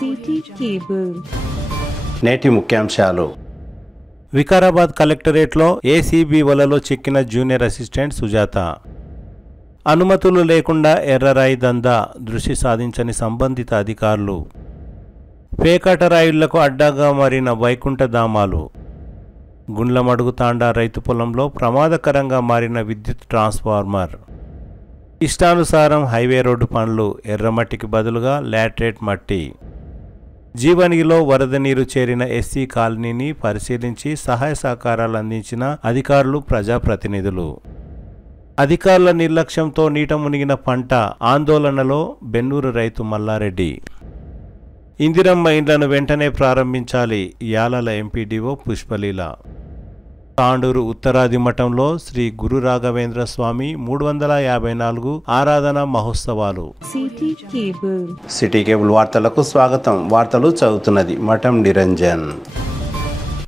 City cable. నేటి ముఖ్యాంశాలు. వికారాబాద్ కలెక్టరేట్లో ఏసీబీ వలలో చిక్కిన జూనియర్ అసిస్టెంట్ సుజాత. అనుమతులు లేకుండా ఎర్రరాయి దందా, దృష్టి సాధించని సంబంధిత అధికారులు. పేకాట రాయుళ్లకు అడ్డాగా మారిన వైకుంఠ ధామాలు. గుండ్లమడుగు తాండా రైతు పొలంలో ప్రమాదకరంగా మారిన విద్యుత్ ట్రాన్స్ఫార్మర్. ఇష్టానుసారం హైవే రోడ్డు పనులు, ఎర్రమట్టికి బదులుగా లాటరైట్ మట్టి. జీవనిలో వరద నీరు చేరిన ఎస్సీ కాలనీని పరిశీలించి సహాయ సహకారాలు అందించిన అధికారులు, ప్రజాప్రతినిధులు. అధికారుల నిర్లక్ష్యంతో నీట మునిగిన పంట, ఆందోళనలో బెన్నూరు రైతు మల్లారెడ్డి. ఇందిరమ్మ ఇండ్లను వెంటనే ప్రారంభించాలి, యాలల ఎంపీడీఓ పుష్పలీల. తాండూరు ఉత్తరాది మఠంలో శ్రీ గురు రాఘవేంద్ర స్వామి 354 ఆరాధన మహోత్సవాలు. సిటీ కేబుల్ వార్తలకు స్వాగతం. వార్తలు చదువుతున్నది మఠం నిరంజన్.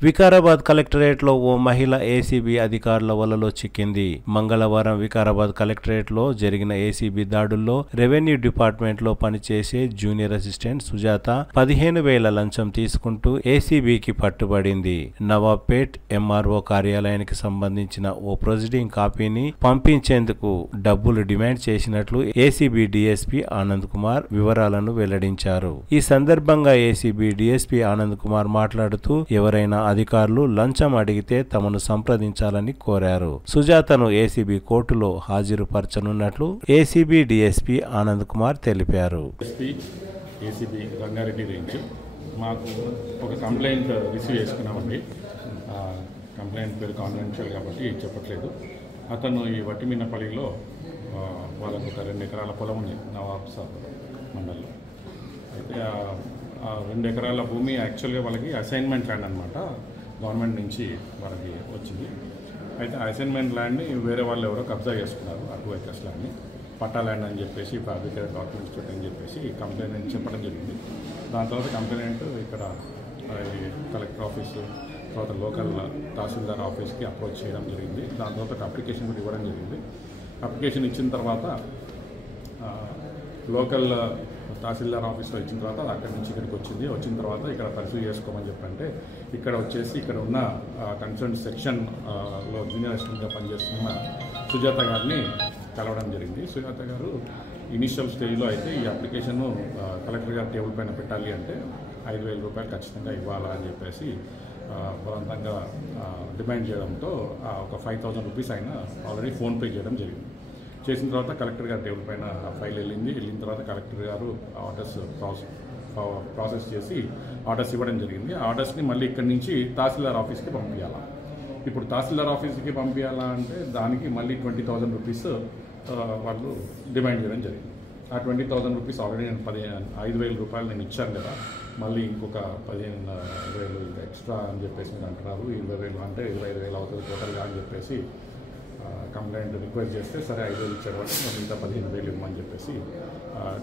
వికారాబాద్ కలెక్టరేట్లో ఓ మహిళ ఏసీబీ అధికారుల వలలో చిక్కింది. మంగళవారం వికారాబాద్ కలెక్టరేట్లో జరిగిన ఏసీబీ దాడుల్లో రెవెన్యూ డిపార్ట్మెంట్లో పనిచేసే జూనియర్ అసిస్టెంట్ సుజాత 15,000 లంచం తీసుకుంటూ ఏసీబీకి పట్టుబడింది. నవాబ్పేట్ ఎంఆర్ఓ కార్యాలయానికి సంబంధించిన ఓ ప్రొసీడింగ్ కాపీని పంపించేందుకు డబ్బులు డిమాండ్ చేసినట్లు ఏసీబీ డీఎస్పీ ఆనంద్ కుమార్ వివరాలను వెల్లడించారు. ఈ సందర్భంగా ఏసీబీ డీఎస్పీ ఆనంద్ కుమార్ మాట్లాడుతూ ఎవరైనా అధికారులు లంచం అడిగితే తమను సంప్రదించాలని కోరారు. సుజాతను ఏసీబీ కోర్టులో హాజరుపరచనున్నట్లు ఏసీబీ డీఎస్పీ ఆనంద్ కుమార్ తెలిపారు. ఏసీబీ రంగారెడ్డి రేంజ్ మాకు ఒక కంప్లైంట్ రిసీవ్ చేసుకున్నామండి. కంప్లైంట్ పేరు కాన్ఫిడెన్షియల్ కాబట్టి చెప్పట్లేదు. అతను ఈ వట్టిమిన్నపల్లిలో వాళ్ళకు ఒక 2 ఎకరాల పొలం ఉంది నవాబ్సాబ్ మండల్లో. అయితే 2 ఎకరాల భూమి యాక్చువల్గా వాళ్ళకి అసైన్మెంట్ ల్యాండ్ అనమాట, గవర్నమెంట్ నుంచి వాళ్ళకి వచ్చింది. అయితే అసైన్మెంట్ ల్యాండ్ని వేరే వాళ్ళు ఎవరో కబ్జా చేసుకున్నారు, 2 ఎకర్స్ ల్యాండ్ని పట్టా ల్యాండ్ అని చెప్పేసి ఫ్యాబ్రికేటెడ్ డాక్యుమెంట్స్ పెట్టని చెప్పేసి కంప్లైంట్ చెప్పడం జరిగింది. దాని తర్వాత కంప్లైంట్ ఇక్కడ కలెక్టర్ ఆఫీసు, తర్వాత లోకల్ తహసీల్దార్ ఆఫీస్కి అప్రోచ్ చేయడం జరిగింది. దాని తర్వాత అప్లికేషన్ కూడా ఇవ్వడం జరిగింది. అప్లికేషన్ ఇచ్చిన తర్వాత లోకల్ తహసీల్దార్ ఆఫీస్లో ఇచ్చిన తర్వాత అక్కడి నుంచి ఇక్కడికి వచ్చిన తర్వాత ఇక్కడ పరిశీలి చేసుకోమని చెప్పంటే ఇక్కడ వచ్చేసి ఇక్కడ ఉన్న కన్సర్న్ సెక్షన్లో జూనియర్ అసిస్టెంట్గా పనిచేస్తున్న సుజాత గారిని కలవడం జరిగింది. సుజాత గారు ఇనిషియల్ స్టేజ్లో అయితే ఈ అప్లికేషను కలెక్టర్ గారి టేబుల్ పైన పెట్టాలి అంటే 5,000 రూపాయలు ఖచ్చితంగా ఇవ్వాలా అని చెప్పేసి బలవంతంగా డిమాండ్ చేయడంతో ఒక 5,000 రూపీస్ ఆయన ఆల్రెడీ ఫోన్పే చేయడం జరిగింది. చేసిన తర్వాత కలెక్టర్ గారి టేబుల్ పైన ఫైల్ వెళ్ళిన తర్వాత కలెక్టర్ గారు ఆర్డర్స్ ప్రాసెస్ చేసి ఆర్డర్స్ ఇవ్వడం జరిగింది. ఆర్డర్స్ని మళ్ళీ ఇక్కడి నుంచి తహసీల్దార్ ఆఫీస్కి పంపించాలా. ఇప్పుడు తహసీల్దార్ ఆఫీస్కి పంపించాలా అంటే దానికి మళ్ళీ 20,000 రూపీస్ వాళ్ళు డిమాండ్ చేయడం జరిగింది. ఆ 20,000 రూపీస్ ఆల్రెడీ నేను 5,000 రూపాయలు నేను ఇచ్చాను కదా, మళ్ళీ ఇంకొక 15,000 ఎక్స్ట్రా అని చెప్పేసి మీరు అంటున్నారు. 20,000 అంటే 25,000 అవుతుంది టోటల్గా అని చెప్పేసి కంప్లైంట్ రిక్వెస్ట్ చేస్తే సరే 5,000 ఇచ్చాడు కాబట్టి మిగతా 15,000 ఇవ్వమని చెప్పేసి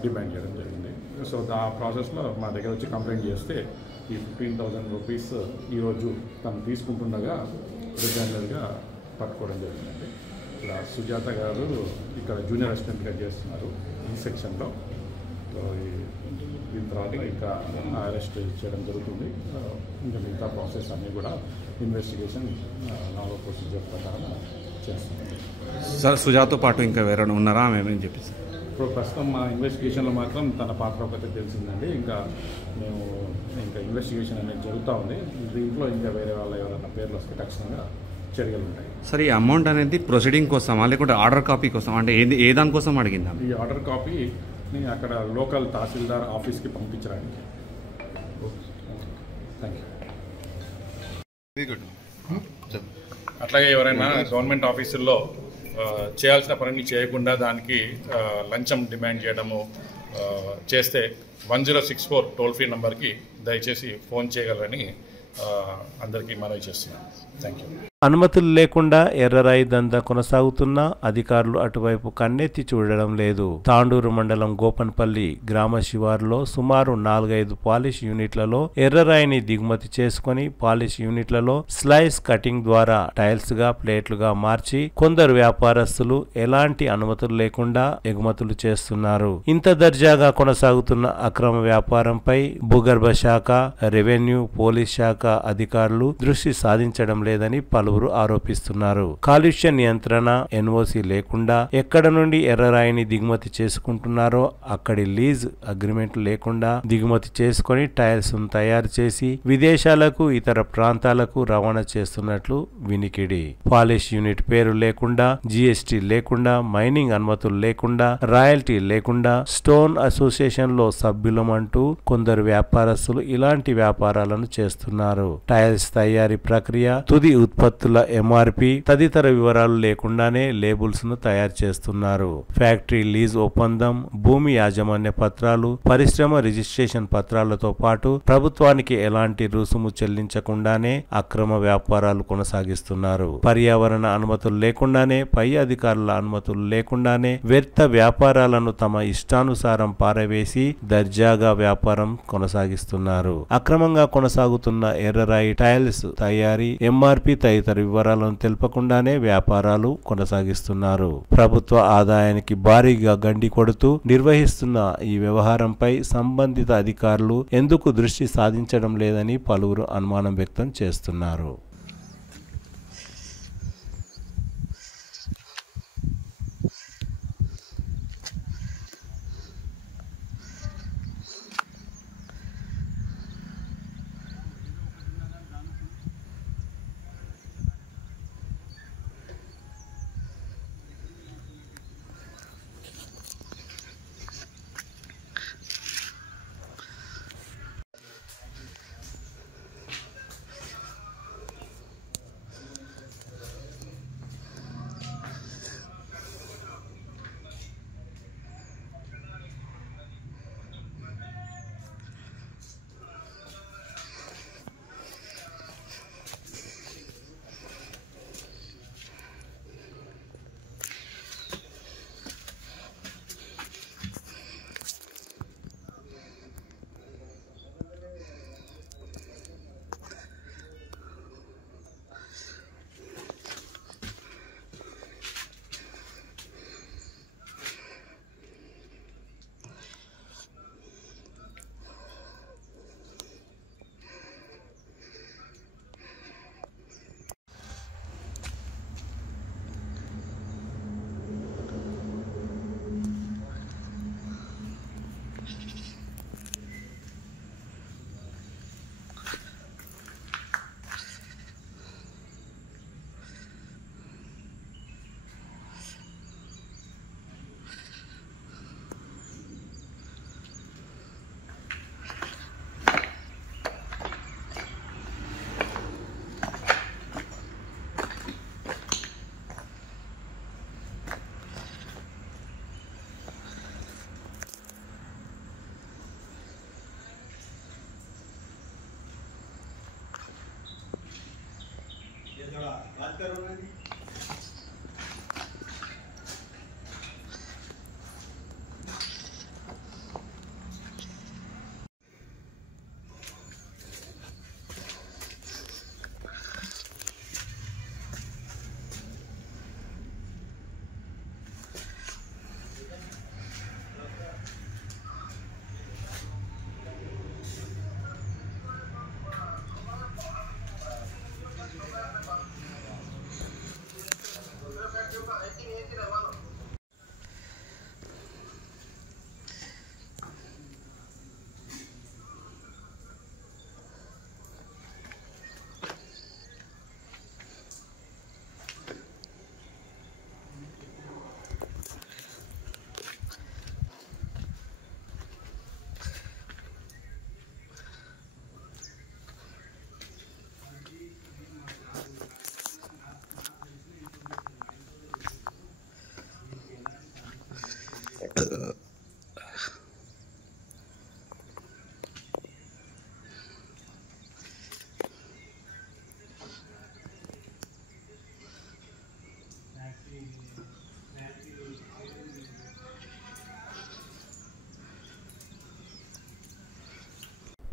డిమాండ్ చేయడం జరిగింది. సో ఆ ప్రాసెస్లో మా దగ్గర వచ్చి కంప్లైంట్ చేస్తే ఈ 15,000 రూపీస్ ఈరోజు తను తీసుకుంటుండగా రెగ్యులర్గా పట్టుకోవడం జరిగిందండి. ఇలా సుజాత గారు ఇక్కడ జూనియర్ అసిస్టెంట్గా చేస్తున్నారు ఈ సెక్షన్లో. సో దీని తర్వాత ఇంకా అరెస్ట్ చేయడం జరుగుతుంది. ఇంకా మిగతా ప్రాసెస్ అన్నీ కూడా ఇన్వెస్టిగేషన్ నార్మల్ ప్రొసీజర్ ప్రకారం చేస్తుంది. సార్ సుజాతో పాటు ఇంకా వేరే ఉన్నారా మేమేం చెప్పేసి ఇప్పుడు ప్రస్తుతం మా ఇన్వెస్టిగేషన్లో మాత్రం తన పాత్ర ఒకటి తెలిసిందండి. ఇంకా ఇన్వెస్టిగేషన్ అనేది జరుగుతూ ఉంది. దీంట్లో ఇంకా వేరే వాళ్ళ ఎవరైనా పేర్లు వస్తే ఖచ్చితంగా చర్యలు ఉంటాయి. సార్ ఈ అమౌంట్ అనేది ప్రొసీడింగ్ కోసమా లేకుంటే ఆర్డర్ కాపీ కోసం అంటే ఏ దానికోసం అడిగిందా? ఈ ఆర్డర్ కాపీని అక్కడ లోకల్ తహసీల్దార్ ఆఫీస్కి పంపించడానికి. Thank you. అట్లాగే ఎవరైనా గవర్నమెంట్ ఆఫీసుల్లో చేయాల్సిన పనిని చేయకుండా దానికి లంచం డిమాండ్ చేయడము చేస్తే 1064 టోల్ ఫ్రీ నంబర్కి దయచేసి ఫోన్ చేయగలరని అందరికీ మనవి చేస్తున్నాను. Thank you. అనుమతులు లేకుండా ఎర్రరాయి దందా కొనసాగుతున్నా అధికారులు అటువైపు కన్నెత్తి చూడడం లేదు. తాండూరు మండలం గోపన్పల్లి గ్రామ శివారులో సుమారు 4-5 పాలిష్ యూనిట్లలో ఎర్రరాయిని దిగుమతి చేసుకుని పాలిష్ యూనిట్లలో స్లైస్ కటింగ్ ద్వారా టైల్స్ గా ప్లేట్లుగా మార్చి కొందరు వ్యాపారస్తులు ఎలాంటి అనుమతులు లేకుండా ఎగుమతులు చేస్తున్నారు. ఇంత దర్జాగా కొనసాగుతున్న అక్రమ వ్యాపారంపై భూగర్భ శాఖ, రెవెన్యూ, పోలీస్ శాఖ అధికారులు దృష్టి సాధించడం లేదని పలువురు ఆరోపిస్తున్నారు. కాలుష్య నియంత్రణ ఎన్ఓసి లేకుండా ఎక్కడ నుండి ఎర్రరాయిని దిగుమతి చేసుకుంటున్నారో అక్కడి లీజ్ అగ్రిమెంట్ లేకుండా దిగుమతి చేసుకుని టైల్స్ తయారు చేసి విదేశాలకు, ఇతర ప్రాంతాలకు రవాణా చేస్తున్నట్లు వినికిడి. పాలిష్ యూనిట్ పేరు లేకుండా, జిఎస్టి లేకుండా, మైనింగ్ అనుమతులు లేకుండా, రాయల్టీ లేకుండా స్టోన్ అసోసియేషన్ లో సభ్యులమంటూ కొందరు వ్యాపారస్తులు ఇలాంటి వ్యాపారాలను చేస్తున్నారు. టైల్స్ తయారీ ప్రక్రియ, తుది ఉత్పత్తుల ఎంఆర్పి తదితర వివరాలు లేకుండానే లేబుల్స్ ను తయారు చేస్తున్నారు. ఫ్యాక్టరీ లీజ్ ఒప్పందం, భూమి యాజమాన్య పత్రాలు, పరిశ్రమ రిజిస్ట్రేషన్ పత్రాలతో పాటు ప్రభుత్వానికి ఎలాంటి రుసుము చెల్లించకుండానే అక్రమ వ్యాపారాలు కొనసాగిస్తున్నారు. పర్యావరణ అనుమతులు లేకుండానే, పై అధికారుల అనుమతులు లేకుండానే వ్యర్థ వ్యాపారాలను తమ ఇష్టానుసారం పారవేసి దర్జాగా వ్యాపారం కొనసాగిస్తున్నారు. అక్రమంగా కొనసాగుతున్న ఎర్రరాయి టైల్స్ తయారీ, ఎంఆర్పి తదితర వివరాలను తెలపకుండానే వ్యాపారాలు కొనసాగిస్తున్నారు. ప్రభుత్వ ఆదాయానికి భారీగా గండి కొడుతూ నిర్వహిస్తున్న ఈ వ్యవహారంపై సంబంధిత అధికారులు ఎందుకు దృష్టి సాధించడం లేదని పలువురు అనుమానం వ్యక్తం చేస్తున్నారు.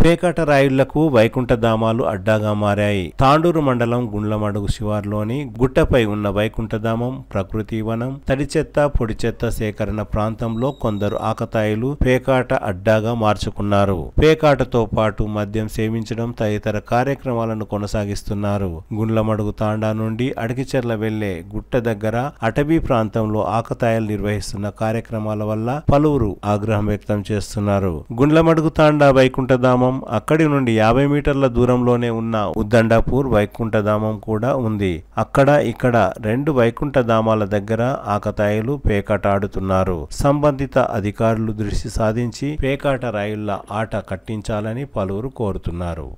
పేకాట రాయుళ్లకు వైకుంఠధామాలు అడ్డాగా మారాయి. తాండూరు మండలం గుండ్లమడుగు శివార్లోని గుట్టపై ఉన్న వైకుంఠధామం ప్రకృతి వనం తడిచెత్త పొడిచెత్త సేకరణ ప్రాంతంలో కొందరు ఆకతాయిలు పేకాట అడ్డాగా మార్చుకున్నారు. పేకాటతో పాటు మద్యం సేవించడం తదితర కార్యక్రమాలను కొనసాగిస్తున్నారు. గుండ్లమడుగు తాండా నుండి అడికిచెర్ల వెళ్లే గుట్ట దగ్గర అటవీ ప్రాంతంలో ఆకతాయిలు నిర్వహిస్తున్న కార్యక్రమాల వల్ల పలువురు ఆగ్రహం వ్యక్తం చేస్తున్నారు. గుండ్లమడుగు తాండా వైకుంఠధామం, అక్కడి నుండి 50 మీటర్ల దూరంలోనే ఉన్న ఉద్దండాపూర్ వైకుంఠధామం కూడా ఉంది. అక్కడ ఇక్కడ 2 వైకుంఠధామాల దగ్గర ఆకతాయిలు పేకాట ఆడుతున్నారు. సంబంధిత అధికారులు దృష్టి సాధించి పేకాట రాయుళ్ల ఆట కట్టించాలని పలువురు కోరుతున్నారు.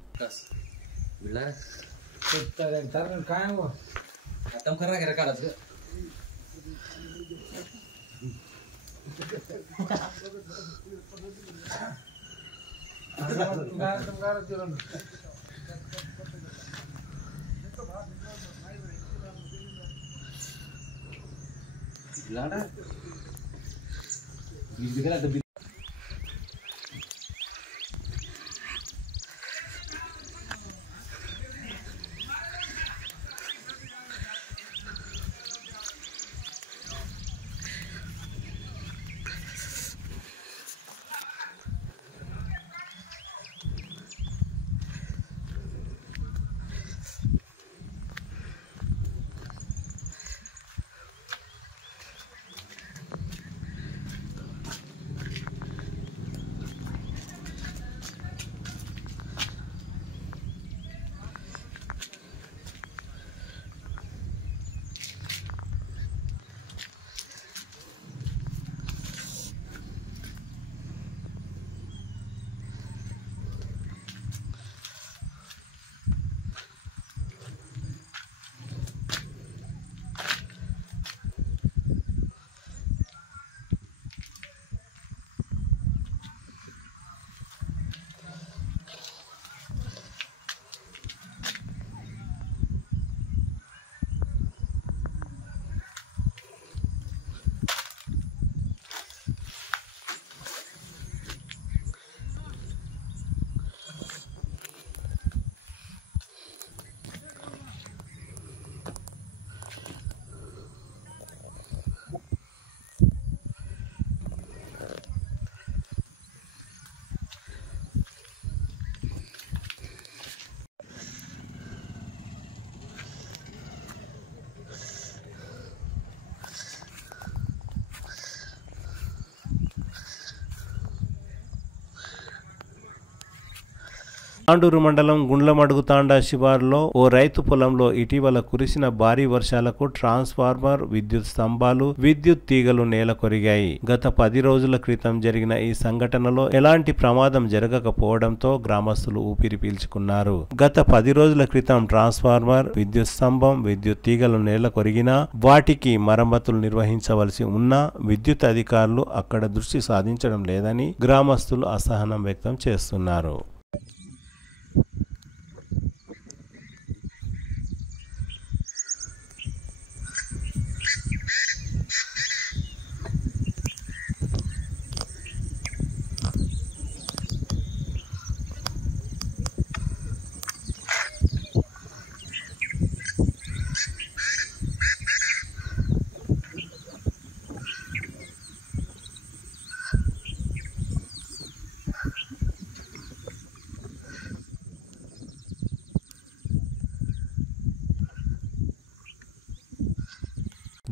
తాండూరు మండలం గుండ్లమడుగు తాండా శివార్లో ఓ రైతు పొలంలో ఇటీవల కురిసిన భారీ వర్షాలకు ట్రాన్స్ఫార్మర్, విద్యుత్ స్తంభాలు, విద్యుత్ తీగలు నేల కొరిగాయి. గత 10 రోజుల క్రితం జరిగిన ఈ సంఘటనలో ఎలాంటి ప్రమాదం జరగకపోవడంతో గ్రామస్తులు ఊపిరి పీల్చుకున్నారు. గత 10 రోజుల క్రితం ట్రాన్స్ఫార్మర్, విద్యుత్ స్తంభం, విద్యుత్ తీగలు నేల కొరిగినా వాటికి మరమ్మతులు నిర్వహించవలసి ఉన్నా విద్యుత్ అధికారులు అక్కడ దృష్టి సాధించడం లేదని గ్రామస్తులు అసహనం వ్యక్తం చేస్తున్నారు.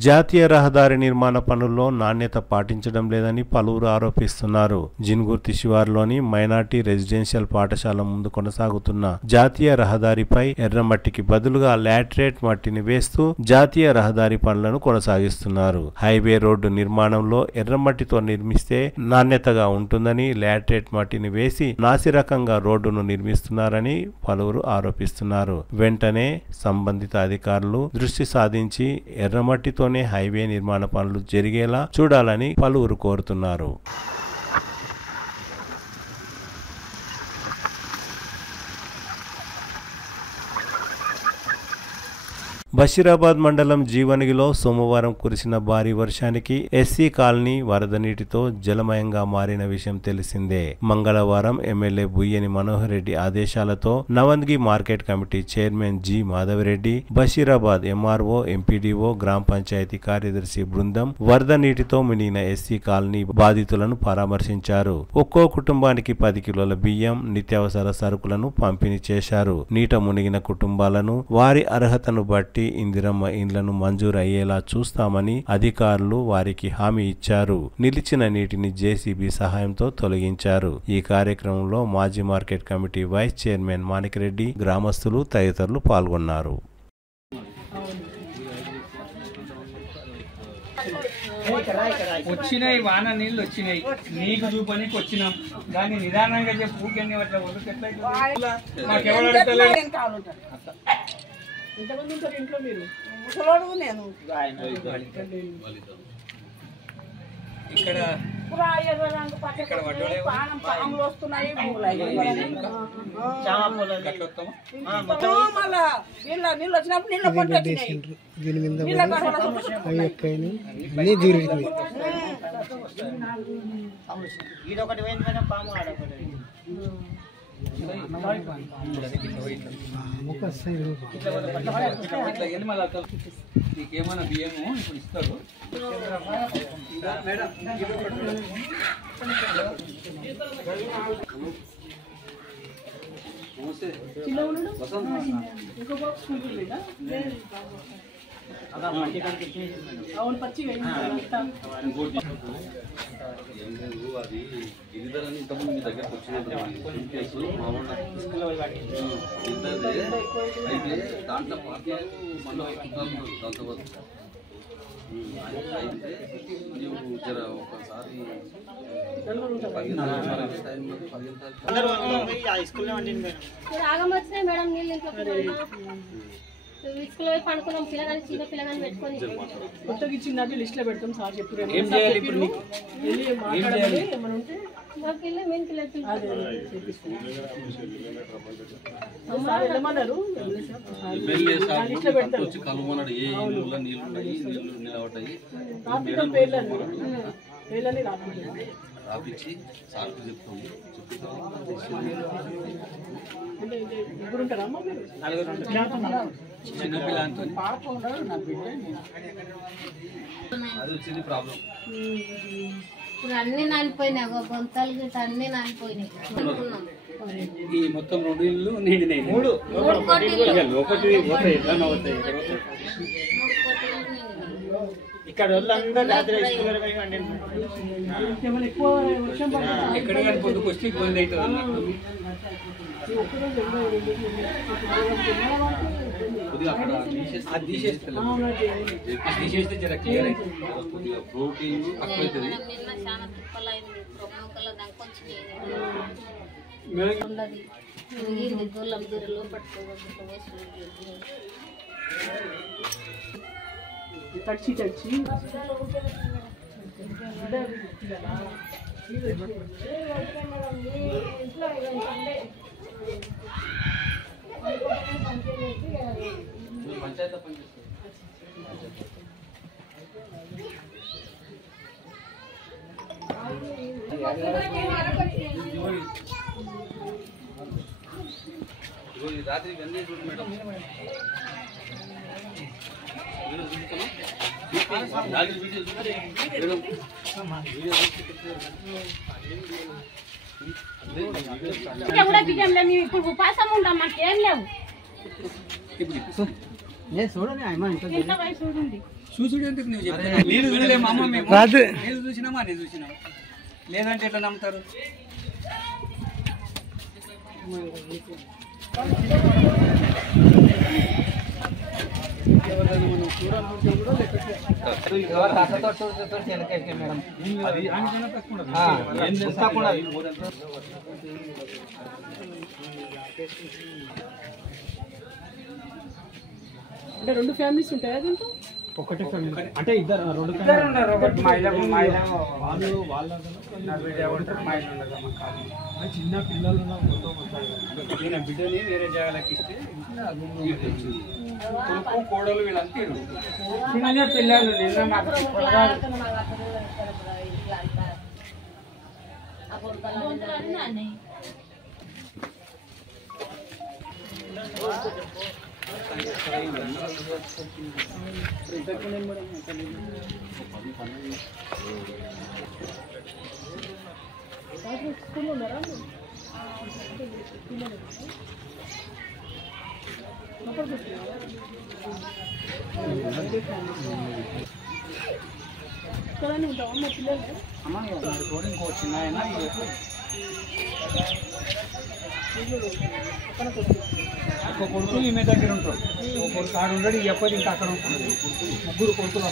జాతీయ రహదారి నిర్మాణ పనుల్లో నాణ్యత పాటించడం లేదని పలువురు ఆరోపిస్తున్నారు. జిన్గుర్తి శివార్లోని మైనార్టీ రెసిడెన్షియల్ పాఠశాల ముందు కొనసాగుతున్న జాతీయ రహదారిపై ఎర్రమట్టికి బదులుగా లాటరైట్ మట్టిని వేస్తూ జాతీయ రహదారి పనులను కొనసాగిస్తున్నారు. హైవే రోడ్డు నిర్మాణంలో ఎర్రమట్టితో నిర్మిస్తే నాణ్యతగా ఉంటుందని లాటరైట్ మట్టిని వేసి నాసిరకంగా రోడ్డును నిర్మిస్తున్నారని పలువురు ఆరోపిస్తున్నారు. వెంటనే సంబంధిత అధికారులు దృష్టి సాధించి ఎర్రమట్టితో హైవే నిర్మాణ పనులు జరిగేలా చూడాలని పలువురు కోరుతున్నారు. బషీరాబాద్ మండలం జీవనగిలో సోమవారం కురిసిన భారీ వర్షానికి ఎస్సీ కాలనీ వరద నీటితో జలమయంగా మారిన విషయం తెలిసిందే. మంగళవారం ఎమ్మెల్యే బుయ్యని మనోహర్ రెడ్డి ఆదేశాలతో Navandgi market committee chairman G Madhavareddy, Basheerabad MRO, MPDO, గ్రామ పంచాయతీ కార్యదర్శి బృందం వరద నీటితో మునిగిన ఎస్సీ కాలనీ బాధితులను పరామర్శించారు. ఒక్కో కుటుంబానికి 10 కిలోల బియ్యం, నిత్యావసర సరుకులను పంపిణీ చేశారు. నీట మునిగిన కుటుంబాలను వారి అర్హతను బట్టి ఇందిరమ్మ ఇండ్లను మంజూరు అయ్యేలా చూస్తామని అధికారులు వారికి హామీ ఇచ్చారు. నిలిచిన నీటిని జేసీబీ సహాయంతో తొలగించారు. ఈ కార్యక్రమంలో మాజీ market committee vice chairman Manikreddy, గ్రామస్తులు తదితరులు పాల్గొన్నారు. వచ్చినాయి వాన నీళ్ళు వచ్చినాయి, నీకు చూపనికి వచ్చినాం. దాన్ని నిదానంగా చెప్పి ఊకెన్ని అట్లా ఇక్కడ నీళ్ళు వచ్చినప్పుడు నీళ్ళు ఈడొకటి పోయిన పాము ఆడొకటి నీకేమైనా బియ్యము ఇప్పుడు ఇస్తారు. అది గిరిధరని ఇంతకుముందు మీ దగ్గరకు వచ్చినప్పుడు కేసు మామూలు అయితే దాంట్లో పార్టీ మళ్ళీ దాంతో అయితే నీవు జర ఒకసారి 15 టైం 15 రాగం వచ్చినాయి మేడం, నీళ్ళు ఇంట్లో ఇసుకలో పండుకున్నాం. పిల్లగాని చిన్న పిల్లగాని పెట్టుకొని కొత్తగా ఇచ్చిందంటే లిస్ట్ లో పెడతాం సార్ చెప్పారు. ఏం చేయాలి ఇప్పుడు నీకు? వచ్చి కలుమన్నాడు ఏ ఇల్లు నీళ్ళు ఉన్నాయి, నీళ్ళు నిలబడ్డాయి రాపిచ్చి సార్కు చెప్తాము. చిన్నపిల్ల అది వచ్చింది ప్రాబ్లం. ఇప్పుడు అన్ని నాలిపోయినాయి, బొంతలు గిట్ట అన్ని నాలిపోయినాయి. ఈ మొత్తం 2 ఇళ్ళు నిండినాయి. 3 ఇక్కడ ఎక్కడ కానీ పొద్దుకు వచ్చి ఇబ్బంది అవుతుంది అన్నట్టు. అది తీసేస్తే జర క్లియర్ అవుతుంది. ప్రోటీన్ తక్కువ అవుతుంది. నిన్న చాలా తిప్పలైంది, కొంచెం గోళ్ళ బీరలో టచ్చి టచ్చి పంచాయతీ పనిచేస్తుంది. రాత్రి గంజీ చూడు మేడం, ఇప్పుడు ఉపాసం ఉంటాం, మాకేం లేవు. చూసుడు ఎందుకు నువ్వు చెప్తావు? నీళ్ళు చూడలేము అమ్మ, మేము నీళ్ళు చూసినామా నేను చూసినాం, లేదంటే ఎట్లా నమ్ముతారు? అంటే 2 ఫ్యామిలీస్ ఉంటాయా దీంట్లో? ఒకటి అంటే ఇద్దరు ఉన్నారు. ఒకటి చిన్న పిల్లలు బిడ్డని వేరే జాగాలకి ఇస్తే కొడుకు కోడలు వీళ్ళంతా ఇరు. చిన్న పిల్లలు నిన్న నాకు ఇంకో చిన్న ఆయన ఒక కొడుకు ఈమె దగ్గర ఉంటాడు, ఒక కొడుకు ఆడు ఉండడు, ఎప్పటి ఇంకా అక్కడ ఉంటుంది. ముగ్గురు కొడుకులు,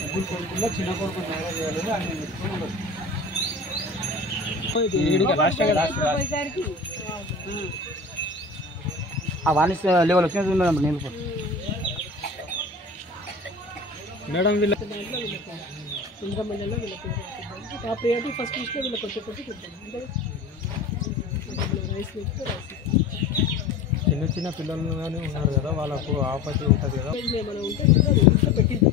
ముగ్గురు కొడుకుల్లో చిన్న కొడుకు మ్యారేజ్ చేయలేదు, ఆయన పెట్టుకుని ఉండదు. ఆ వాణిజ్య లెవెల్ వచ్చినది ఉన్నది నేను మేడం వీళ్ళ ఆ ప్రియారిటీ ఫస్ట్ లిస్ట్లో వీళ్ళకి వచ్చేటట్టు చూద్దాం. అంటే రైస్ వేస్తే రైస్ చిన్న చిన్న పిల్లలు కానీ ఉన్నారు కదా, వాళ్ళకు ఆపత్తి ఉంటుంది కదా. ఏమైనా ఉంటే పెట్టింది.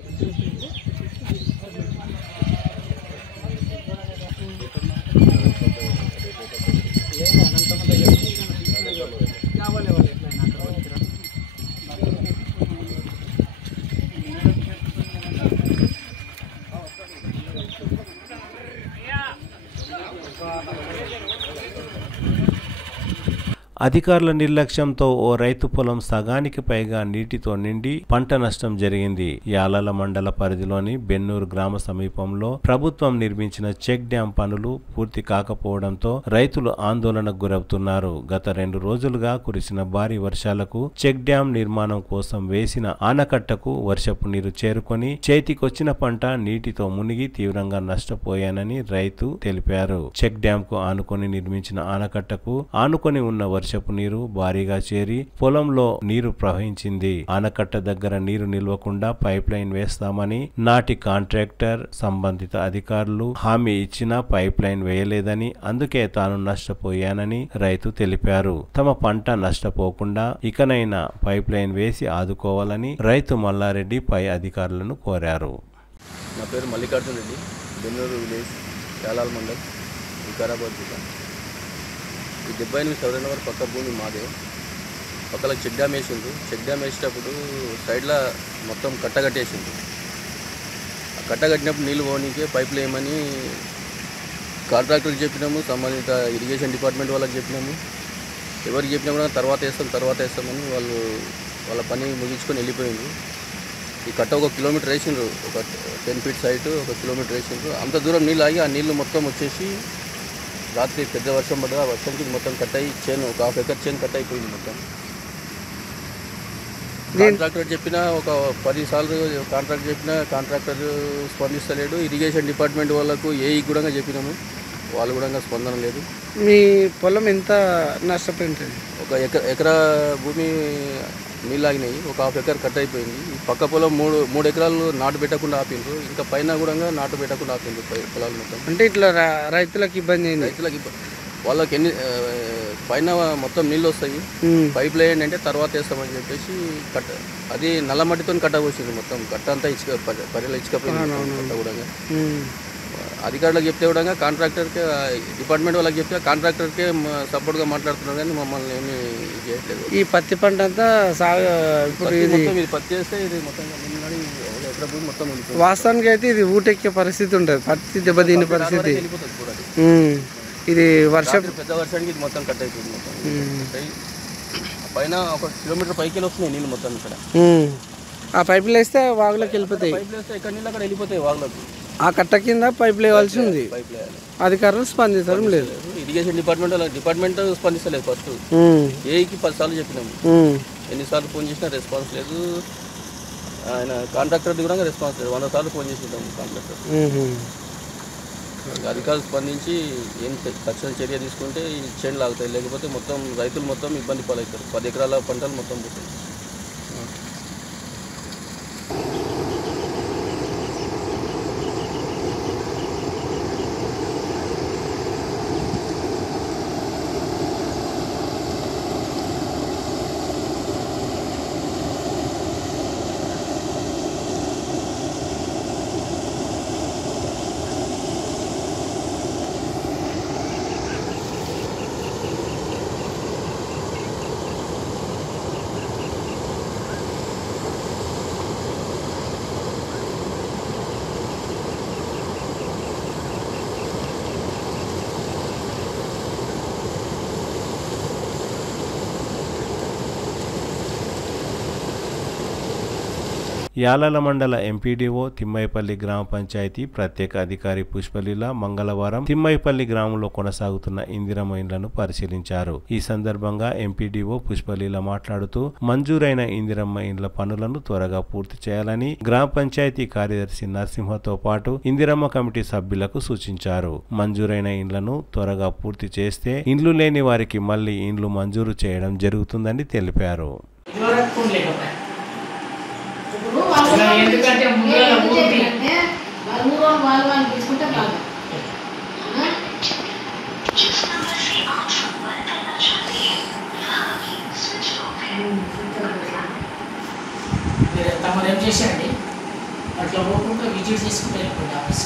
అధికారుల నిర్లక్ష్యంతో ఓ రైతు పొలం సగానికి పైగా నీటితో నిండి పంట నష్టం జరిగింది. యాలల మండల పరిధిలోని బెన్నూరు గ్రామ సమీపంలో ప్రభుత్వం నిర్మించిన చెక్ డ్యాం పనులు పూర్తి కాకపోవడంతో రైతులు ఆందోళనకు గురవుతున్నారు. గత 2 రోజులుగా కురిసిన భారీ వర్షాలకు చెక్ డ్యాం నిర్మాణం కోసం వేసిన ఆనకట్టకు వర్షపు నీరు చేరుకొని చేతికొచ్చిన పంట నీటితో మునిగి తీవ్రంగా నష్టపోయానని రైతు తెలిపారు. చెక్ డ్యాం కు ఆనుకొని నిర్మించిన ఆనకట్టకు ఆనుకొని ఉన్న వర్షపు నీరు భారీగా చేరి పొలంలో నీరు ప్రవహించింది. ఆనకట్ట దగ్గర నీరు నిల్వకుండా పైప్ లైన్ వేస్తామని నాటి కాంట్రాక్టర్ సంబంధిత అధికారులు హామీ ఇచ్చినా పైప్ లైన్ వేయలేదని, అందుకే తాను నష్టపోయానని రైతు తెలిపారు. తమ పంట నష్టపోకుండా ఇకనైనా పైప్ లైన్ వేసి ఆదుకోవాలని రైతు మల్లారెడ్డి పై అధికారులను కోరారు. నా పేరు మల్లికార్జున రెడ్డి, బెన్నూరు విలేజ్, యాలాల్ మండల్, వికారాబాద్ జిల్లా. ఈ 78 చదరన వరకు పక్క భూమి మాదే. పక్కన చెక్ డ్యామ్ వేసిండు. చెక్ డ్యామ్ వేసేటప్పుడు సైడ్లో మొత్తం కట్టగట్టేసిండు. ఆ కట్టగట్టినప్పుడు నీళ్ళు పోనీకే పైపులు వేయమని కాంట్రాక్టర్కి చెప్పినాము, సంబంధిత ఇరిగేషన్ డిపార్ట్మెంట్ వాళ్ళకి చెప్పినాము. ఎవరికి చెప్పినా కూడా తర్వాత వేస్తామని వాళ్ళ పని ముగించుకొని వెళ్ళిపోయింది. ఈ కట్ట 1 కిలోమీటర్ వేసిండ్రు, ఒక 10 ఫీట్ సైట్ 1 కిలోమీటర్ వేసిండ్రు. అంత దూరం నీళ్ళు ఆగి ఆ నీళ్ళు మొత్తం వచ్చేసి రాత్రి పెద్ద వర్షం పడ్డా, ఆ వర్షంకి మొత్తం కట్ అయ్యి చేను, ఒక 1/2 ఎకర్ చేను కట్ అయిపోయింది మొత్తం. కాంట్రాక్టర్ చెప్పినా ఒక 10 సార్లు కాంట్రాక్టర్ స్పందిస్తలేడు. ఇరిగేషన్ డిపార్ట్మెంట్ వాళ్ళకు ఏఈ కూడా చెప్పినాము, వాళ్ళు కూడా స్పందన లేదు. మీ పొలం ఎంత నష్టపోయింది? ఒక ఎకరా భూమి నీళ్ళు ఆగినాయి, ఒక 1/2 ఎకర్ కట్ అయిపోయింది. ఈ పక్క పొలం 3 ఎకరాలు నాటు పెట్టకుండా ఆపిండ్రు, ఇంకా పైన కూడా నాటు పెట్టకుండా ఆపిండ్రు పొలాలు మొత్తం. అంటే ఇట్లా రైతులకు ఇబ్బంది అయింది. వాళ్ళకి పైన మొత్తం నీళ్ళు వస్తాయి, పైప్ లైన్ అంటే తర్వాత వేస్తామని చెప్పేసి అది నల్ల మట్టితో కట్ట పోసింది. మొత్తం కట్ట అంతా పరిలో ఇచ్చుకపోయింది కట్ట కూడా. అధికారులకు చెప్తే కూడా కాంట్రాక్టర్కే, డిపార్ట్మెంట్ వాళ్ళకి చెప్తే కాంట్రాక్టర్కే సపోర్ట్గా మాట్లాడుతున్నారు, కానీ మమ్మల్ని ఏమీ చేయట్లేదు. ఈ పత్తి పంట అంతా ఇప్పుడు ఇది పత్తి చేస్తే ఇది మొత్తం ఎకరా భూమి మొత్తం వాస్తవానికి అయితే ఇది ఊటెక్కే పరిస్థితి ఉంటుంది, పత్తి దెబ్బతినే పరిస్థితి. ఇది పెద్ద వర్షానికి ఇది మొత్తం కట్ అయిపోయింది. మొత్తం పైన 1 కిలోమీటర్ పైకి వస్తున్నాయి నీళ్ళు మొత్తం ఇక్కడ. ఆ పైపులు వేస్తే వాగులోకి వెళ్ళిపోతాయి. పైపులు వేస్తే ఎక్కడ నీళ్ళు అక్కడ వెళ్ళిపోతాయి వాగులోకి. ఆ కట్ట కింద పైపులు వేయాల్సి ఉంది. అధికారులు స్పందించడం లేదు. ఇరిగేషన్ డిపార్ట్మెంట్ స్పందిస్తలేదు. ఫస్ట్ ఏఈకి 10 సార్లు చెప్పినాము, ఎన్నిసార్లు ఫోన్ చేసినా రెస్పాన్స్ లేదు. ఆయన కాంట్రాక్టర్ది కూడా రెస్పాన్స్ లేదు. 100 సార్లు ఫోన్ చేసినాము కాంట్రాక్టర్. అధికారులు స్పందించి ఏం తక్షణ చర్య తీసుకుంటే ఈ చేనులు ఆగుతాయి, లేకపోతే మొత్తం రైతులు మొత్తం ఇబ్బంది పాలవుతారు. 10 ఎకరాల పంటలు మొత్తం పోతాయి. యాలల మండల ఎంపీడీఓ తిమ్మైపల్లి గ్రామ పంచాయతీ ప్రత్యేక అధికారి పుష్పలీల మంగళవారం తిమ్మైపల్లి గ్రామంలో కొనసాగుతున్న ఇందిరమ్మ ఇండ్లను పరిశీలించారు. ఈ సందర్భంగా ఎంపీడీఓ పుష్పలీల మాట్లాడుతూ మంజూరైన ఇందిరమ్మ ఇండ్ల పనులను త్వరగా పూర్తి చేయాలని గ్రామ పంచాయతీ కార్యదర్శి నరసింహతో పాటు ఇందిరమ్మ కమిటీ సభ్యులకు సూచించారు. మంజూరైన ఇండ్లను త్వరగా పూర్తి చేస్తే ఇండ్లు లేని వారికి మళ్లీ ఇండ్లు మంజూరు చేయడం జరుగుతుందని తెలిపారు. తమరు ఏం చేశారండి అట్లా పోకుండా విజిట్ చేసుకుంటే వెళ్ళిపోండి ఆఫీస్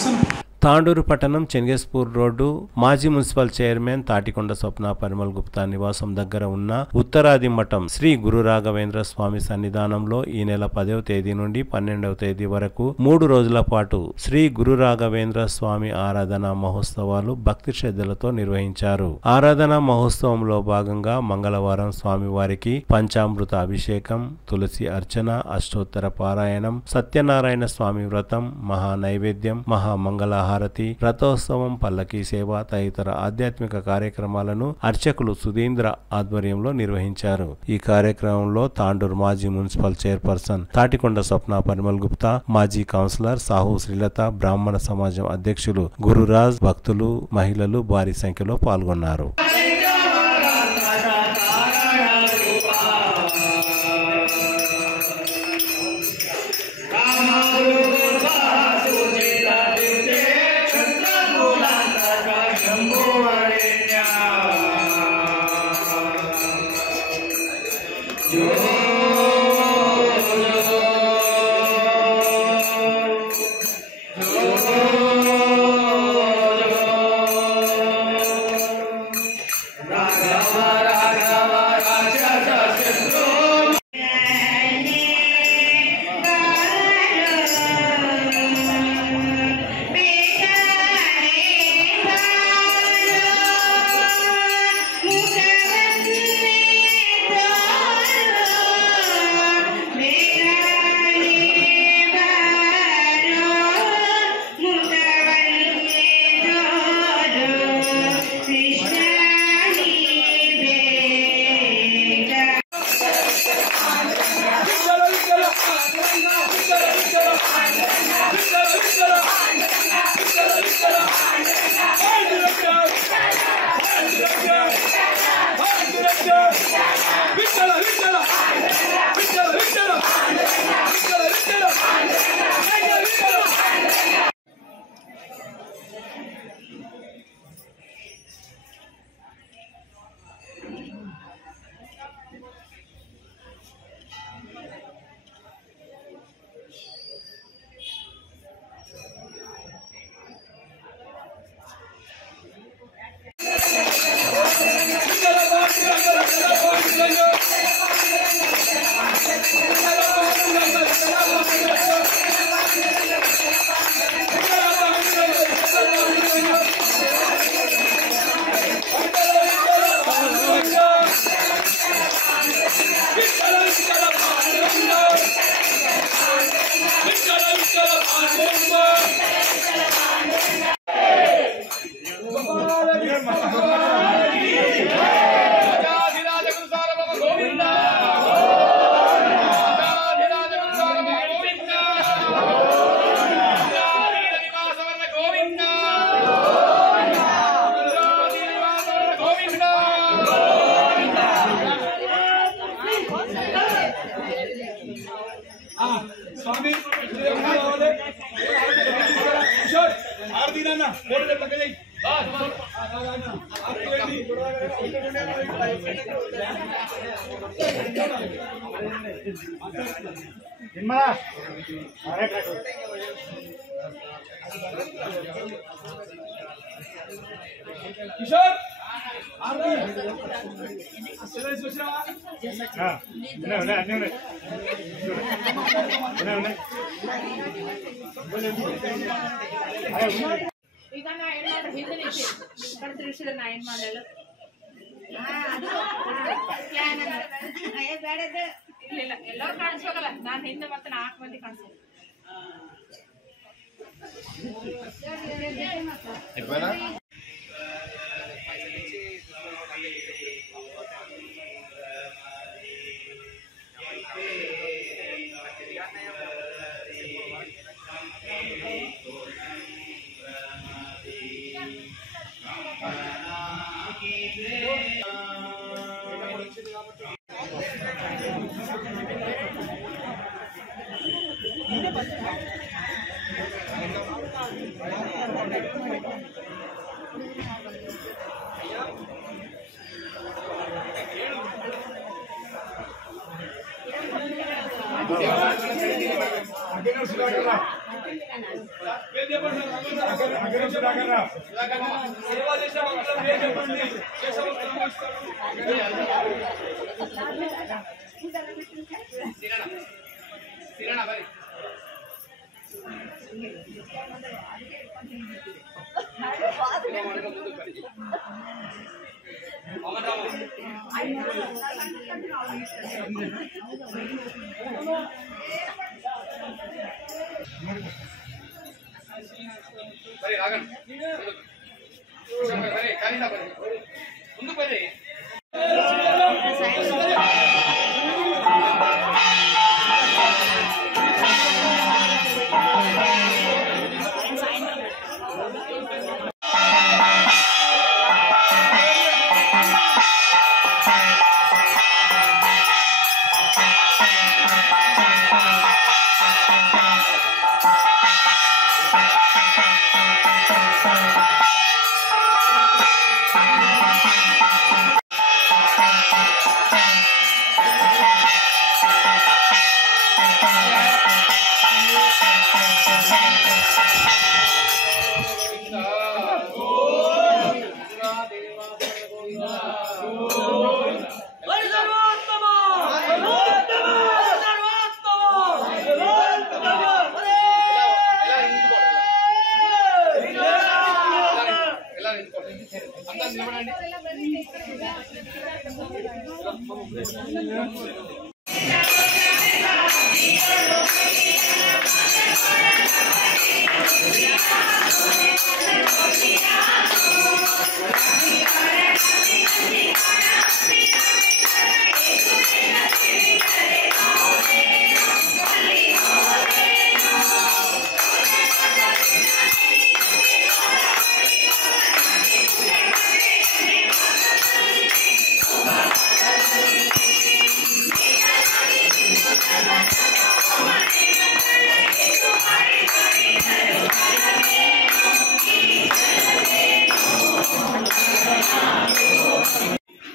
చేస్తాను. తాండూరు పట్టణం చెంగేస్పూర్ రోడ్డు మాజీ మున్సిపల్ చైర్మన్ తాటికొండ స్వప్న పరిమల్ గుప్తా నివాసం దగ్గర ఉన్న ఉత్తరాది మఠం శ్రీ గురు రాఘవేంద్ర స్వామి సన్నిధానంలో ఈ నెల 10వ తేదీ నుండి 12వ తేదీ వరకు 3 రోజుల పాటు శ్రీ గురు రాఘవేంద్ర స్వామి ఆరాధన మహోత్సవాలు భక్తి శ్రద్ధలతో నిర్వహించారు. ఆరాధన మహోత్సవంలో భాగంగా మంగళవారం స్వామివారికి పంచామృత అభిషేకం, తులసి అర్చన, అష్టోత్తర పారాయణం, సత్యనారాయణ స్వామి వ్రతం, మహా నైవేద్యం, మహామంగళ హారతి, రథోత్సవం, పల్లకీ సేవ తదితర ఆధ్యాత్మిక కార్యక్రమాలను అర్చకులు సుధీంద్ర ఆధ్వర్యంలో నిర్వహించారు. ఈ కార్యక్రమంలో తాండూరు మాజీ మున్సిపల్ చైర్పర్సన్ తాటికొండ స్వప్న పరిమల్ గుప్తా, మాజీ కౌన్సిలర్ సాహు శ్రీలత, బ్రాహ్మణ సమాజం అధ్యక్షులు గురురాజ్, భక్తులు, మహిళలు భారీ సంఖ్యలో పాల్గొన్నారు. కిషోర్ ಎಲ್ಲೋ ಕಾಣಿಸೋಗಲ್ಲ ನಾನು ಹಿಂದೆ ಮತ್ತೆ 4 ಮಂದಿ ಕಾಣಿಸೋದು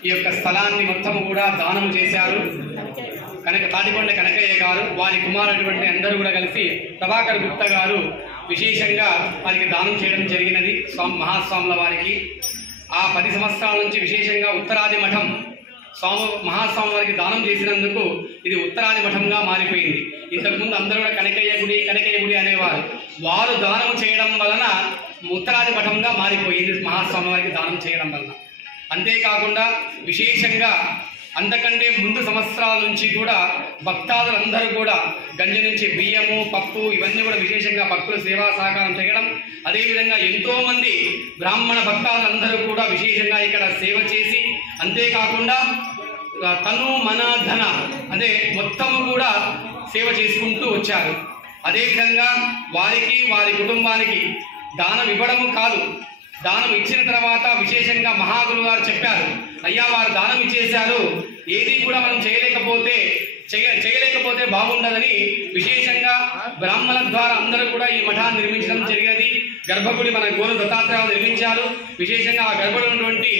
ఈ యొక్క స్థలాన్ని మొత్తం కూడా దానము చేశారు. తాటికొండ కనకయ్య గారు, వారి కుమారుడు అందరూ కూడా కలిసి ప్రభాకర్ గుప్తా గారు విశేషంగా వారికి దానం చేయడం జరిగినది. మహాస్వాముల వారికి ఆ 10 సంవత్సరాల నుంచి విశేషంగా ఉత్తరాది మఠం మహాస్వామి వారికి దానం చేసినందుకు ఇది ఉత్తరాది మఠంగా మారిపోయింది. ఇంతకుముందు అందరూ కూడా కనకయ్య గుడి అనేవారు. వారు దానం చేయడం వలన ఉత్తరాది మఠంగా మారిపోయింది మహాస్వామి వారికి దానం చేయడం వలన. అంతేకాకుండా విశేషంగా అంతకంటే ముందు సంవత్సరాల నుంచి కూడా భక్తాదులందరూ కూడా గంజి నుంచి బియ్యము, పప్పు ఇవన్నీ కూడా విశేషంగా భక్తులు సేవా సహకారం చేయడం, అదేవిధంగా ఎంతోమంది బ్రాహ్మణ భక్తాదులందరూ కూడా విశేషంగా ఇక్కడ సేవ చేసి, అంతేకాకుండా తను మన ధన అదే మొత్తము కూడా సేవ చేసుకుంటూ వచ్చారు. అదేవిధంగా వారికి వారి కుటుంబానికి దానం ఇవ్వడము కాదు, దానం ఇచ్చిన తర్వాత విశేషంగా మహాగురు గారు చెప్పారు, అయ్యా వారు దానం ఇచ్చేశారు, ఏది కూడా మనం చేయలేకపోతే చేయలేకపోతే బాగుండదని విశేషంగా బ్రాహ్మణుల ద్వారా అందరూ కూడా ఈ మఠాన్ని నిర్మించడం జరిగినది. గర్భగుడి మన గోరు దత్తాత్రేయులు నిర్మించారు. విశేషంగా ఆ గర్భగుడి ఉన్నటువంటి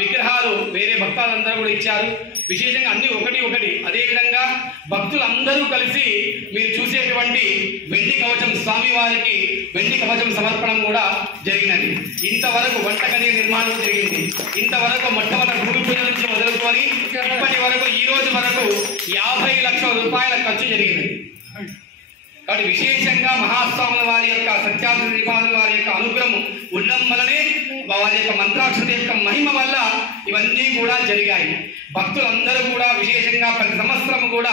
విగ్రహాలు వేరే భక్తులందరూ కూడా ఇచ్చారు. విశేషంగా అన్ని ఒకటి. అదేవిధంగా భక్తులందరూ కలిసి మీరు చూసేటువంటి వెండి కవచం స్వామివారికి వెండి కవచం సమర్పణం కూడా జరిగినది. ఇంతవరకు వంటగది నిర్మాణం జరిగింది. ఇంతవరకు మొట్టమొదటి భూమి పూజ నుంచి మొదలుకొని ఇప్పటి వరకు ఈ రోజు వరకు 50 లక్షల రూపాయల ఖర్చు జరిగింది. కాబట్టి విశేషంగా మహాస్వాముల వారి యొక్క సత్యాశ్రీపాదుల వారి యొక్క అనుగ్రహం ఉండడం వల్లనే వారి యొక్క మంత్రాక్షత యొక్క మహిమ వల్ల ఇవన్నీ కూడా జరిగాయి. భక్తులందరూ కూడా విశేషంగా ప్రతి సంవత్సరం కూడా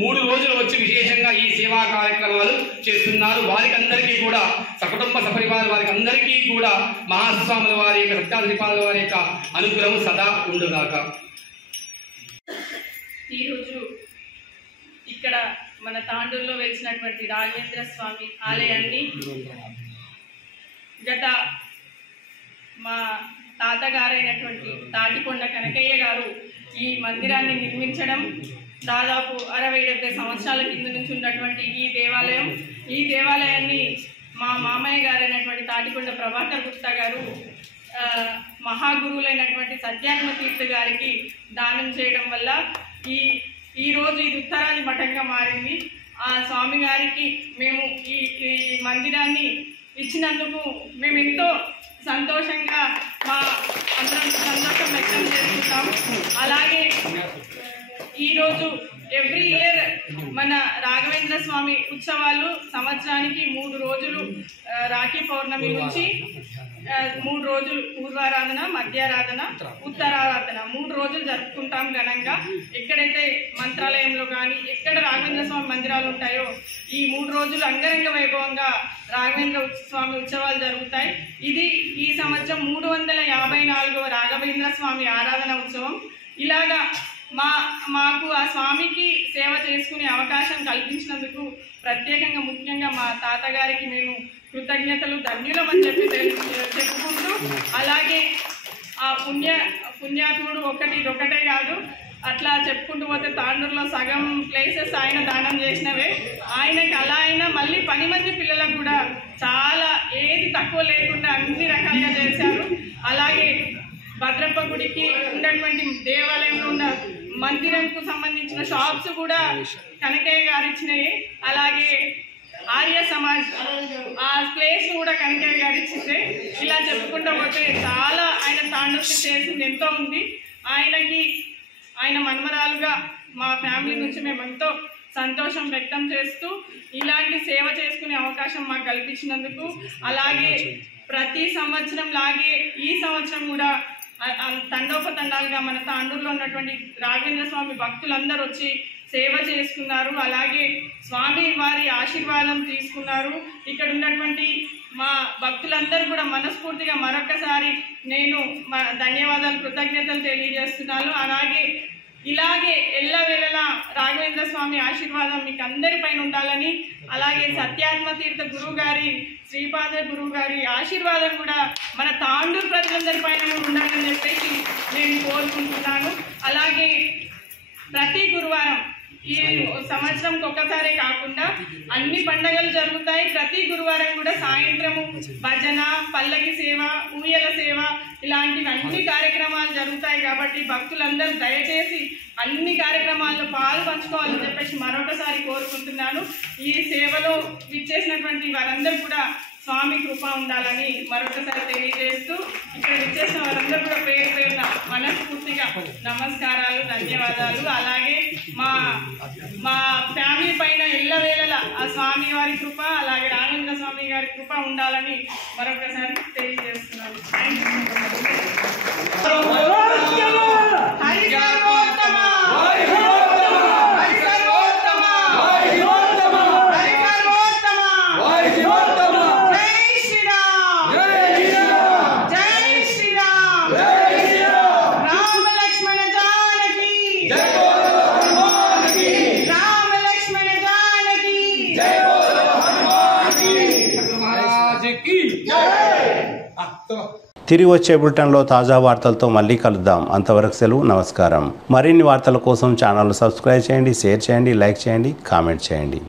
3 రోజులు వచ్చి విశేషంగా ఈ సేవా కార్యక్రమాలు చేస్తున్నారు. వారికి అందరికీ కూడా సకుటుంబ సపరివార వారికి అందరికీ కూడా మహాస్వాముల వారి యొక్క సత్యాశ్రీపాదుల వారి యొక్క అనుగ్రహం సదా ఉండుగాక. ఈరోజు ఇక్కడ మన తాండూరులో వెలిసినటువంటి రాఘవేంద్ర స్వామి ఆలయాన్ని గత మా తాతగారైనటువంటి తాటికొండ కనకయ్య గారు ఈ మందిరాన్ని నిర్మించడం దాదాపు 60-70 సంవత్సరాల కింద నుంచి ఉన్నటువంటి ఈ దేవాలయాన్ని మా మామయ్య గారైనటువంటి తాటికొండ ప్రభాకర్ గుప్తా గారు మహాగురువులైనటువంటి సత్యాత్మ తీర్థ గారికి దానం చేయడం వల్ల ఈరోజు ఇది ఉత్తరాది మఠంగా మారింది. ఆ స్వామి గారికి మేము ఈ మందిరాన్ని ఇచ్చినందుకు మేము ఎంతో సంతోషంగా మా అందరం సంతోషం వ్యక్తం చేస్తున్నాము. అలాగే ఈరోజు ఎవ్రీ ఇయర్ మన రాఘవేంద్ర స్వామి ఉత్సవాలు సంవత్సరానికి 3 రోజులు రాఖీ పౌర్ణమి నుంచి 3 రోజులు పూర్వారాధన, మధ్యారాధన, ఉత్తరారాధన 3 రోజులు జరుపుకుంటాం ఘనంగా. ఎక్కడైతే మంత్రాలయంలో కానీ ఎక్కడ రాఘవేంద్ర స్వామి మందిరాలు ఉంటాయో ఈ 3 రోజులు అంగరంగ వైభవంగా రాఘవేంద్ర స్వామి ఉత్సవాలు జరుగుతాయి. ఇది ఈ సంవత్సరం 354వ రాఘవేంద్ర స్వామి ఆరాధన ఉత్సవం. ఇలాగా మాకు ఆ స్వామికి సేవ చేసుకునే అవకాశం కల్పించినందుకు ప్రత్యేకంగా ముఖ్యంగా మా తాతగారికి మేము కృతజ్ఞతలు ధన్యులమని చెప్పుకుంటూ, అలాగే ఆ పుణ్యాత్ముడు ఒకటే కాదు, అట్లా చెప్పుకుంటూ పోతే తాండూరులో సగం ప్లేసెస్ ఆయన దానం చేసినవే. ఆయనకి అలా అయినా మళ్ళీ 10 మంది పిల్లలకు కూడా చాలా ఏది తక్కువ లేకుండా అన్ని రకాలుగా చేశారు. అలాగే భద్రప్ప గుడికి ఉన్నటువంటి దేవాలయంలో ఉన్న మందిరంకు సంబంధించిన షాప్స్ కూడా కనకయ్య గారు ఇచ్చినాయి. అలాగే ఆర్య సమాజ్ ఆ ప్లేస్ కూడా కనకయ్య గారు ఇచ్చింది. ఇలా చెప్పుకుంటూ పోతే చాలా ఆయన తాండూరుకి చేసింది ఎంతో ఉంది. ఆయన మనమరాలుగా మా ఫ్యామిలీ నుంచి మేము ఎంతో సంతోషం వ్యక్తం చేస్తూ ఇలాంటి సేవ చేసుకునే అవకాశం మాకు కల్పించినందుకు, అలాగే ప్రతి సంవత్సరం లాగే ఈ సంవత్సరం కూడా తండోపతండాలుగా మన తాండూరులో ఉన్నటువంటి రాఘవేంద్ర స్వామి భక్తులందరూ వచ్చి సేవ చేసుకున్నారు. అలాగే స్వామి వారి ఆశీర్వాదం తీసుకున్నారు. ఇక్కడ ఉన్నటువంటి మా భక్తులందరూ కూడా మనస్ఫూర్తిగా మరొకసారి నేను ధన్యవాదాలు, కృతజ్ఞతలు తెలియజేస్తున్నాను. ఇలాగే ఎల్లవేళలా రాఘవేంద్ర స్వామి ఆశీర్వాదం మీకు అందరిపైన ఉండాలని, అలాగే సత్యాత్మ తీర్థ గురువు గారి శ్రీపాద గురువు గారి ఆశీర్వాదం కూడా మన తాండూరు ప్రజలందరిపైన ఉండాలని చెప్పేసి నేను కోరుకుంటున్నాను. అలాగే ప్రతి గురువారం ఈ సంవత్సరంకి ఒక్కసారే కాకుండా అన్ని పండుగలు జరుగుతాయి. ప్రతి గురువారం కూడా సాయంత్రము భజన, పల్లకి సేవ, ఊయల సేవ ఇలాంటివి అన్ని కార్యక్రమాలు జరుగుతాయి. కాబట్టి భక్తులందరూ దయచేసి అన్ని కార్యక్రమాల్లో పాలు పంచుకోవాలని చెప్పేసి మరొకసారి కోరుకుంటున్నాను. ఈ సేవలో విచ్చేసినటువంటి వారందరూ కూడా స్వామి కృప ఉండాలని మరొకసారి తెలియజేస్తూ, ఇక్కడ విచ్చేసిన వారందరూ కూడా పేరు పేరున మనస్ఫూర్తిగా నమస్కారాలు, ధన్యవాదాలు. అలాగే మా ఫ్యామిలీ పైన ఎల్లవేళలా ఆ స్వామి వారి కృప, అలాగే రాఘవేంద్ర స్వామి గారి కృప ఉండాలని మరొకసారి తెలియజేస్తున్నాను. తిరిగి వచ్చే బులెటిన్లో తాజా వార్తలతో మళ్ళీ కలుద్దాం. అంతవరకు సెలవు, నమస్కారం. మరిన్ని వార్తల కోసం ఛానల్ సబ్స్క్రైబ్ చేయండి, షేర్ చేయండి, లైక్ చేయండి, కామెంట్ చేయండి.